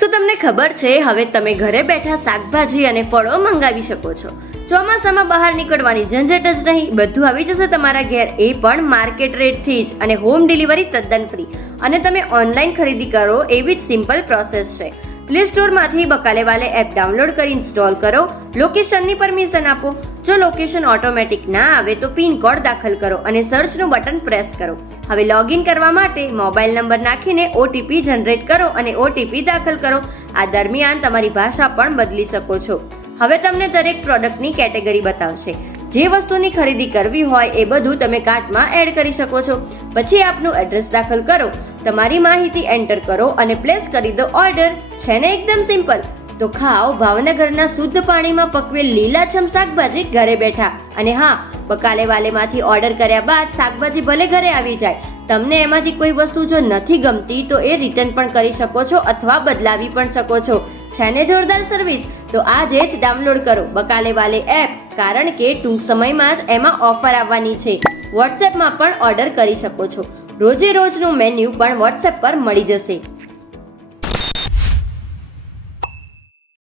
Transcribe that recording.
શું તમને ખબર છે હવે તમે ઘરે બેઠા શાકભાજી અને ફળો મંગાવી શકો છો? ચોમાસામાં બહાર નીકળવાની ઝંઝટ જ નહીં, બધું આવી જશે તમારા ઘેર, એ પણ માર્કેટ રેટથી જ, અને હોમ ડિલિવરી તદ્દન ફ્રી. અને તમે ઓનલાઈન ખરીદી કરો એવી જ સિમ્પલ પ્રોસેસ છે. પ્લે સ્ટોરમાંથી બકાલે વાલે એપ ડાઉનલોડ કરી ઇન્સ્ટોલ કરો, લોકેશનની પરમિશન આપો. જો લોકેશન ઓટોમેટિક ના આવે તો પિન કોડ દાખલ કરો અને સર્ચનું બટન પ્રેસ કરો. હવે લોગિન કરવા માટે મોબાઈલ નંબર નાખીને ઓટીપી જનરેટ કરો અને ઓટીપી દાખલ કરો. આ દરમિયાન તમારી ભાષા પણ બદલી શકો છો. હવે તમને દરેક પ્રોડક્ટની કેટેગરી બતાવશે. જે વસ્તુની ખરીદી કરવી હોય એ બધું તમે કાર્ટમાં એડ કરી શકો છો. પછી આપનું એડ્રેસ દાખલ કરો, તમારી માહિતી એન્ટર કરો અને પ્લેસ કરી દો ઓર્ડર. છે ને એકદમ સિમ્પલ? તો ખાઓ ભાવનગરના શુદ્ધ પાણીમાં પકવેલ લીલાછમ શાકભાજી ઘરે બેઠા. અને હા, બકાલે વાલેમાંથી ઓર્ડર કર્યા બાદ શાકભાજી ભલે ઘરે આવી જાય, તમને એમાંથી કોઈ વસ્તુ જો નથી ગમતી તો એ રિટર્ન પણ કરી શકો છો અથવા બદલાવી પણ શકો છો. છે ને જોરદાર સર્વિસ? તો આજે જ ડાઉનલોડ કરો બકાલે વાલે એપ, કારણ કે ટૂંક સમયમાં જ એમાં ઓફર આવવાની છે. વોટ્સએપમાં પણ ઓર્ડર કરી શકો છો. રોજે રોજનું મેન્યુ પણ વોટ્સએપ પર મળી જશે.